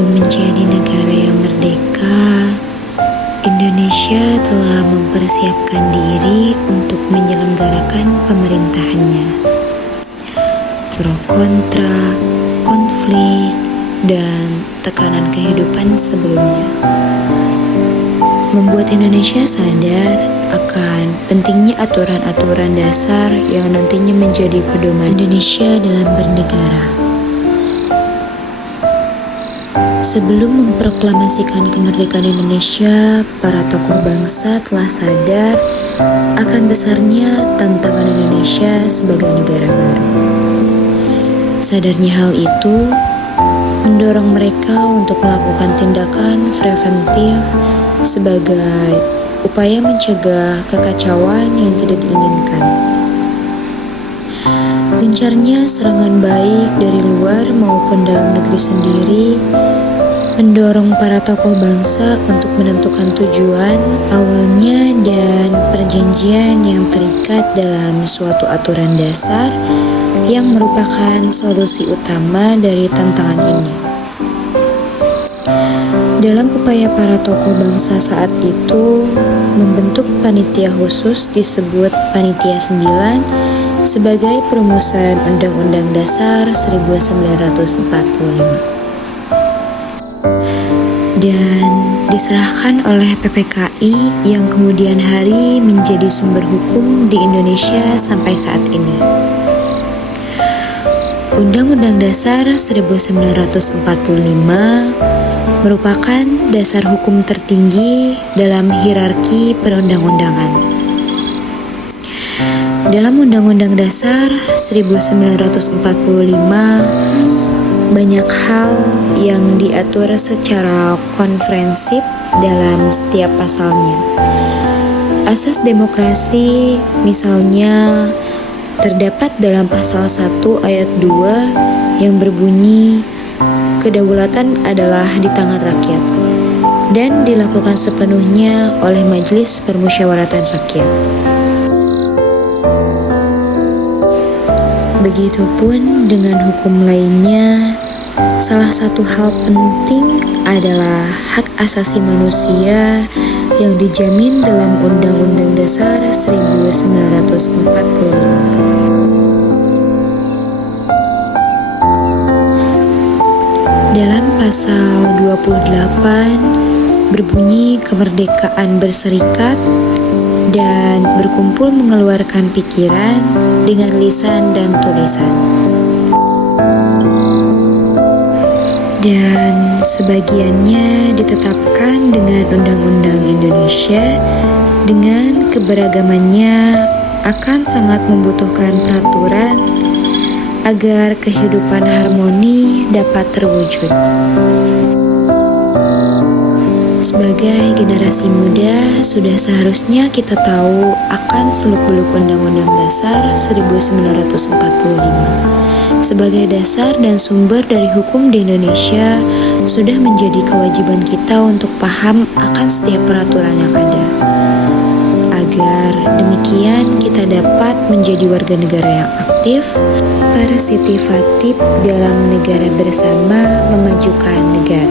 Sebelum menjadi negara yang merdeka, Indonesia telah mempersiapkan diri untuk menyelenggarakan pemerintahannya. Pro kontra, konflik, dan tekanan kehidupan sebelumnya membuat Indonesia sadar akan pentingnya aturan-aturan dasar yang nantinya menjadi pedoman Indonesia dalam bernegara. Sebelum memproklamasikan kemerdekaan Indonesia, para tokoh bangsa telah sadar akan besarnya tantangan Indonesia sebagai negara baru. Sadarnya hal itu mendorong mereka untuk melakukan tindakan preventif sebagai upaya mencegah kekacauan yang tidak diinginkan. Gencarnya serangan baik dari luar maupun dalam negeri sendiri mendorong para tokoh bangsa untuk menentukan tujuan awalnya dan perjanjian yang terikat dalam suatu aturan dasar yang merupakan solusi utama dari tantangan ini. Dalam upaya para tokoh bangsa saat itu membentuk panitia khusus disebut Panitia 9 sebagai perumusan Undang-Undang Dasar 1945. Dan diserahkan oleh PPKI yang kemudian hari menjadi sumber hukum di Indonesia sampai saat ini. Undang-Undang Dasar 1945 merupakan dasar hukum tertinggi dalam hierarki perundang-undangan. Dalam Undang-Undang Dasar 1945 banyak hal yang diatur secara konferensif dalam setiap pasalnya. Asas demokrasi misalnya terdapat dalam pasal 1 ayat 2 yang berbunyi kedaulatan adalah di tangan rakyat dan dilakukan sepenuhnya oleh Majelis Permusyawaratan Rakyat. Begitupun dengan hukum lainnya, salah satu hal penting adalah hak asasi manusia yang dijamin dalam Undang-Undang Dasar 1945. Dalam pasal 28 berbunyi kemerdekaan berserikat dan berkumpul mengeluarkan pikiran dengan lisan dan tulisan. Dan sebagiannya ditetapkan dengan Undang-Undang Indonesia dengan keberagamannya akan sangat membutuhkan peraturan agar kehidupan harmoni dapat terwujud. Sebagai generasi muda, sudah seharusnya kita tahu akan seluk-beluk Undang-Undang Dasar 1945 sebagai dasar dan sumber dari hukum di Indonesia. Sudah menjadi kewajiban kita untuk paham akan setiap peraturan yang ada, agar demikian kita dapat menjadi warga negara yang aktif, partisipatif dalam negara bersama memajukan negara.